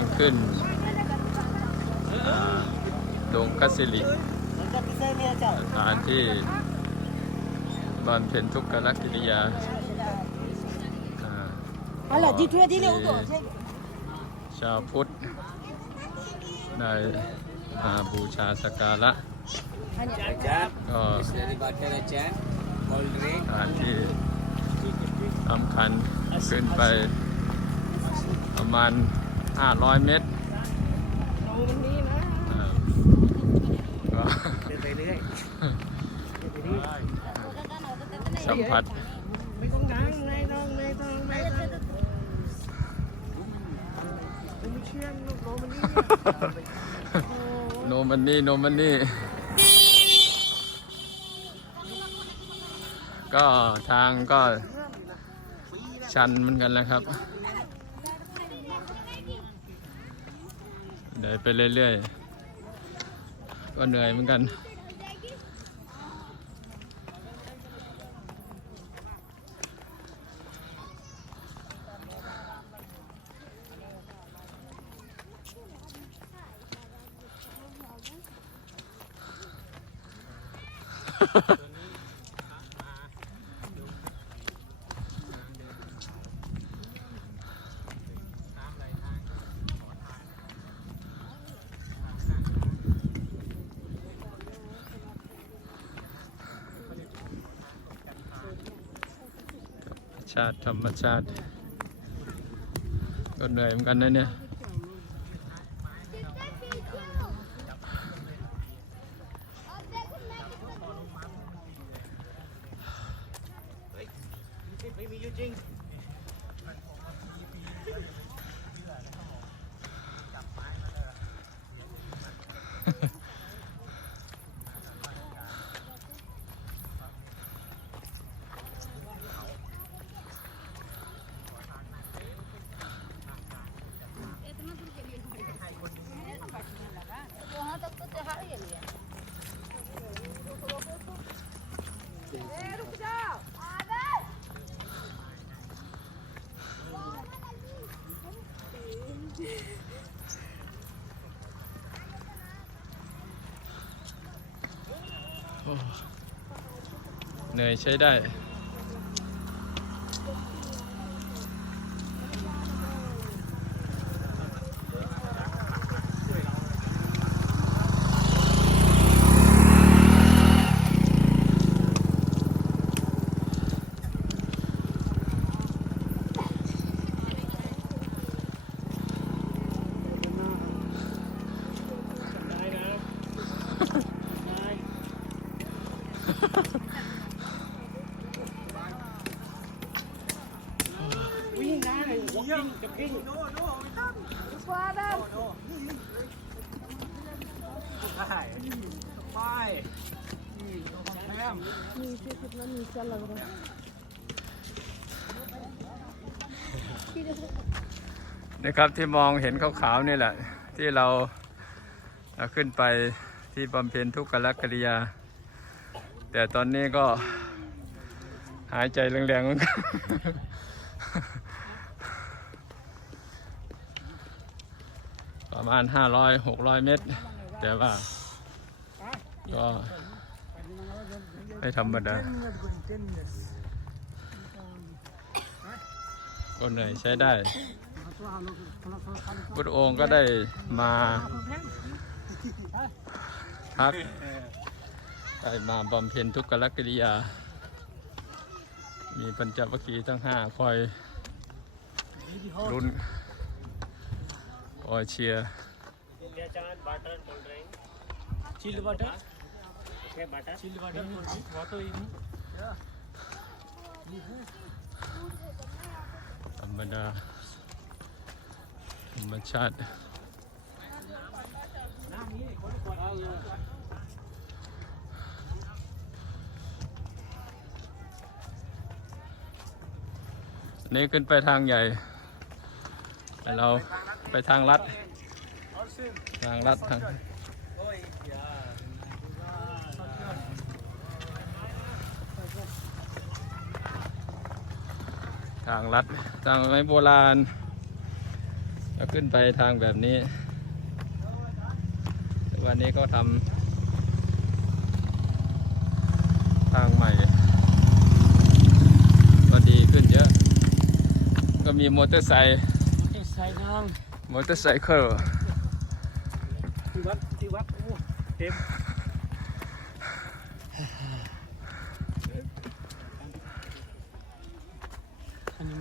างขึ้นอ่าดงคัสสิลิสถานที่บำเพ็ญทุกขกิริยาอ่า Hala, di dua di ni ที่ untuk. ชาวพุทธได้มาบูชาสกการะ Jab, ก็ distillery water a jam, cold drink. สถานที่สำคัญขึ้นไปประมาณ 500เมตรอ่าก็ไปเรื่อยสัมผัสไม่ต้องดังไม่ต้องไม่ต้องไม่ต้องไม่เชื่อลูกโลมันนี่โนมันนี่โนมันนี่ก็ทางก็ชันเหมือนกันนะครับ เดินไปเรื่อยๆ ก็เหนื่อยเหมือนกัน ชาติธรรมชาติก็เหนื่อยเหมือนกันนะเนี่ย เหนื่อยใช้ได้ ได้นะได้วิ่งได้ walking jogging ได้ ไปแอมนะครับที่มองเห็นขาวๆนี่แหละ ที่เราขึ้นไปที่บำเพ็ญทุกขลักิริยา แต่ตอนนี้ก็หายใจแรงๆเหมือนกันประมาณ 500 600 เมตร แต่ว่า ก็ไม่ธรรมดาก็เหนื่อยใช้ได้พุทธองค์ก็ได้มาพักได้มาบำเพ็ญทุกขลักิริยา มีปัญจวัคคีย์ทั้งห้าคอยรุนคอยเชียร์ India chan Okay, butter. Chilled butter. Cold drink. Water in. ธรรมดาธรรมชาตินี่ขึ้นไปทางใหญ่ แต่เราไปทางลัด ทางลัดทาง ทางลัดทางไม้โบราณ แล้วขึ้นไปทางแบบนี้ วันนี้ก็ทำทางใหม่ก็ดีขึ้นเยอะ ก็มีมอเตอร์ไซค์ใส่ทางมอเตอร์ไซค์เคิลที่วัดที่วัดโอ้เต็ม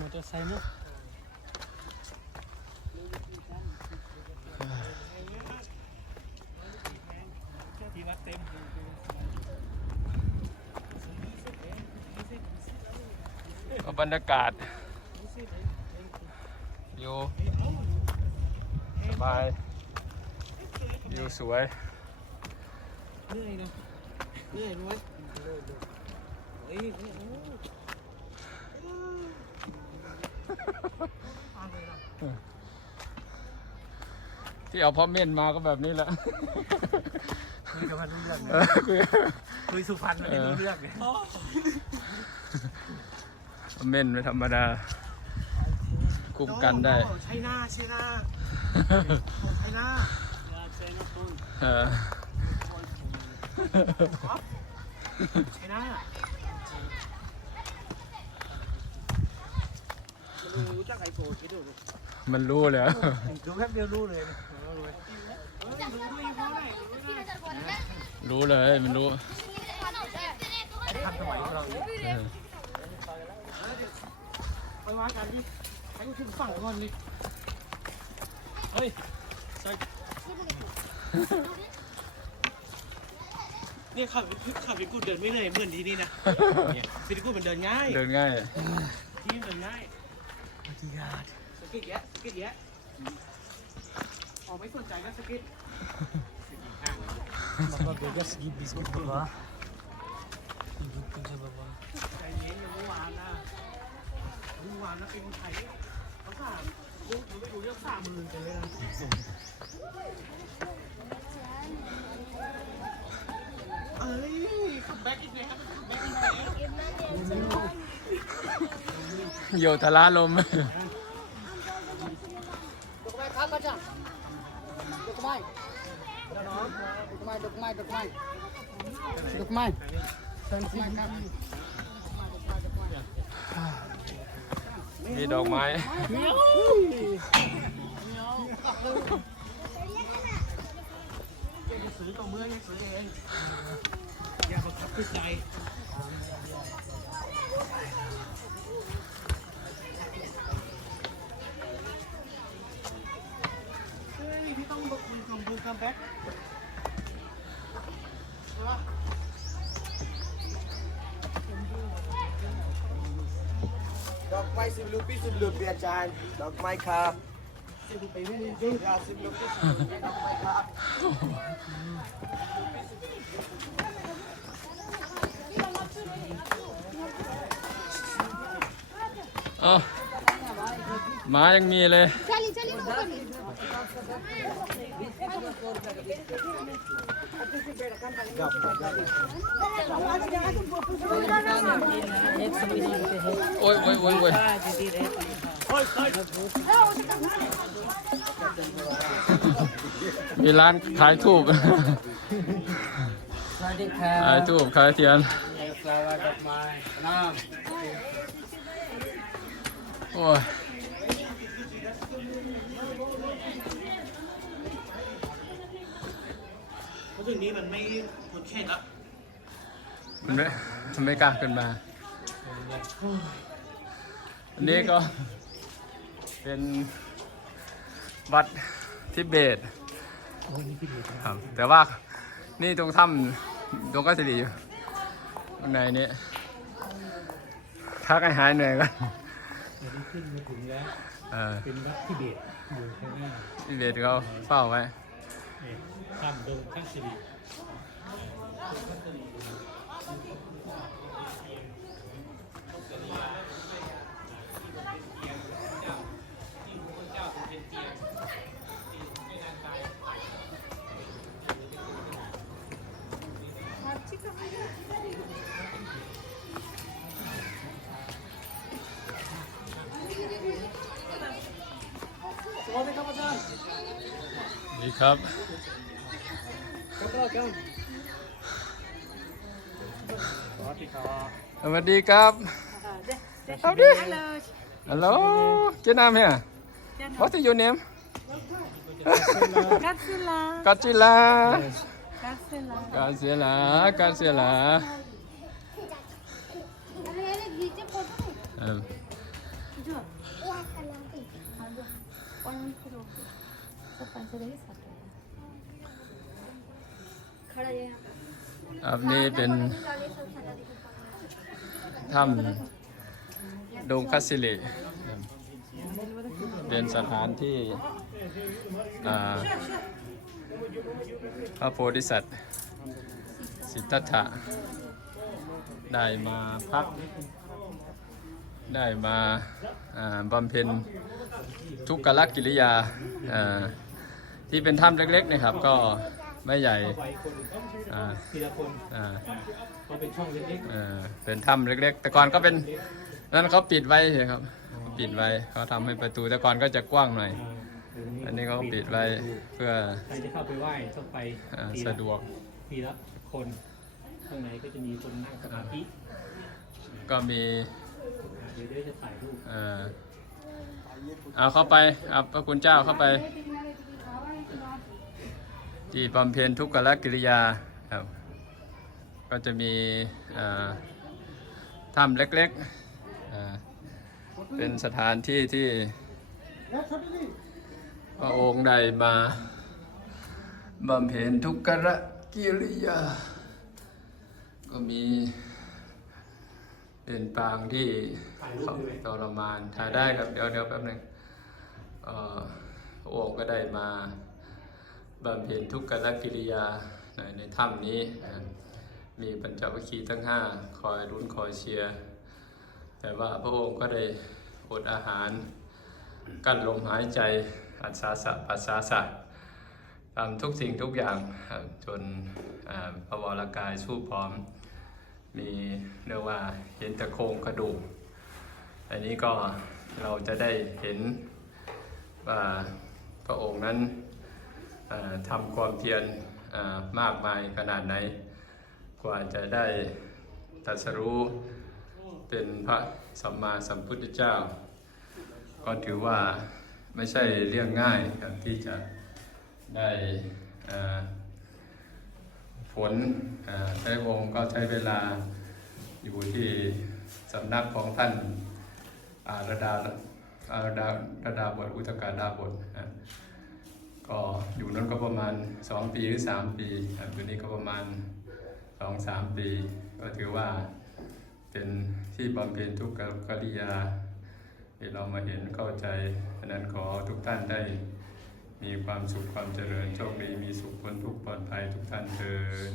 อันนี้มอเตอร์ไซค์เนาะที่วัดเต็มก็บรรยากาศอยู่สบายอยู่สวยเหนื่อยนะเหนื่อยรู้ไหมเฮ้ยโอ้โห ที่เอาพ่อเม่นมาก็แบบนี้แหละ คุยกับมันรู้เรื่องเออคือคุยสุพรรณมันไม่รู้เรื่องไงพ่อเม่นไม่ธรรมดา คุ้มกันได้ใช่หน้าใช่หน้าใช่หน้าใช่หน้าต้น เออ ใช่หน้า รู้จักไอโฟนคิดดูมันรู้แล้ว ดูแป๊บเดียวรู้เลยรู้เลยรู้เลยมันรู้ทันสมัยเราเออไปว่ากันดิให้กูถึงฝั่งก่อนเลยเฮ้ยใช่เนี่ยขับขับวิกูเดินไม่เหนื่อยเหมือนที่นี่นะเนี่ยวิกูมันเดินง่าย เดินง่าย ที่เดินง่าย ปฏิญาณสกิดแยะสกิดแยะอ๋อไม่สนใจนะสกิด Bapak bebas di biskuit bawah. Tunjukin saya bapak. ใจเย็นนะเมื่อวานนะเมื่อวานนะเป็นคนไทยเขาสามลูกมันไม่รู้เรื่องสามมือกันเลยนะ เอ้ยคัมแบ็กอีกแล้วคัมแบ็กอีกแล้ว โยธาราลม Dokumen kah kaca? Dokumen. Dokumen, dokumen, dokumen. Dokumen. Dokumen kah? มีดอกไม้ อย่าซื้อตัวเมื่ออย่าซื้อเองอย่าบังคับจิตใจ สิบลูกพี่สิบลูกพี่อาจารย์ดอกไม้ครับสิบลูกพี่สิบลูกพี่สิบลูกพี่ดอกไม้ครับเอ้าหมายังมีเลย Cali, cali, no, cali. एक सौ बीस रुपये है โอ้ยโอ้ยโอ้ยโอ้ย दीदी रहे มีร้านขายทูบ Sadi ขายทูบขายเทียน flower dok mai. Enam. โอ้ย เพราะถึงนี้มันไม่หมดแค่ละมันไม่มันไม่กล้าขึ้นมา อันนี้ก็เป็นวัดทิเบตครับ แต่ว่านี่ตรงถ้ำตรงก็สิริอยู่ข้างในนี้ทักให้หายเหนื่อยกัน Jadi ขึ้นมาถึงแล้วเออเป็นวัดทิเบตอยู่ข้างหน้าทิเบตเขาเฝ้าไว้ ทำดงทั้งสิริสวัสาจารดีครับ สวัสดีครับเอาดิ Hello Your name here What is your name Godzilla. Godzilla Godzilla. Godzilla Godzilla เออ ครับนี่เป็นถ้ำดงคัสซิลิเป็นสถานที่พระโพธิสัตว์สิทธัตถะได้มาพัก ได้มาบำเพ็ญทุกขลักกิริยาที่เป็นถ้ำเล็กๆนะครับก็ ไม่ใหญ่ไปคนอ่าทีละคนอ่าก็เป็นช่องเล็กเอ่อเป็นถ้ำเล็ก ๆ แต่ก่อนก็เป็นนั่นเขาปิดไว้ใช่ครับ ปิดไว้เขาทำให้ประตูแต่ก่อนก็จะกว้างหน่อยๆอันนี้เขาปิดไว้เพื่อใครจะเข้าไปไหว้ต้องไปอ่าทีลสะดวกทีละคนข้างในก็จะมีคนนั่งสมาธิก็มีเดี๋ยวเดี๋ยวจะถ่ายรูปเอ่อเอาเข้าไปเอาพระคุณเจ้าเข้าไป ที่บำเพ็ญทุกขลกิริยาครับก็จะมีถ้ำเล็กๆ เป็นสถานที่ที่พระองค์ได้มาบำเพ็ญทุกขละกิริยา ก็มีเป็นปางที่เขาทรมานถ่ายได้ครับ เดี๋ยวเดี๋ยวแป๊บหนึงเอ่อองค์ก็ได้มา บำเพ็ญทุกขกิริยาในถ้ำนี้ มีปัญจวัคคีย์ทั้งห้าคอยรุ้นคอยเชียร์แต่ว่าพระองค์ก็ได้อดอาหาร กั้นลมหายใจอัศาสะปัสสาสะทำทุกสิ่งทุกอย่างจนอ่าพระวรากายสู้พร้อม มีเรียกว่าเห็นต่โครงกระดูก อันนี้ก็เราจะได้เห็นว่าพระองค์นั้น ทำความเพียรมากมายขนาดไหน กว่าจะได้ตรัสรู้เป็นพระสัมมาสัมพุทธเจ้า ก็ถือว่าไม่ใช่เรื่องง่ายครับที่จะได้ผลใช้วงก็ใช้เวลาอยู่ที่สำนักของท่านอาระดาอาระดาระดาบทอุตกาดาบทนะ ก็อยู่นั้นก็ประมาณ 2 ปีหรือ 3 ปีครับอยู่นี้ก็ประมาณ 2-3 ปี ก็ถือว่าเป็นที่บำเพ็ญทุกขกริยาที่เรามาเห็นเข้าใจฉะนั้นขอทุกท่านได้มีความสุขความเจริญโชคดีมีสุขพ้นทุกข์ปลอดภัยทุกท่านเทิน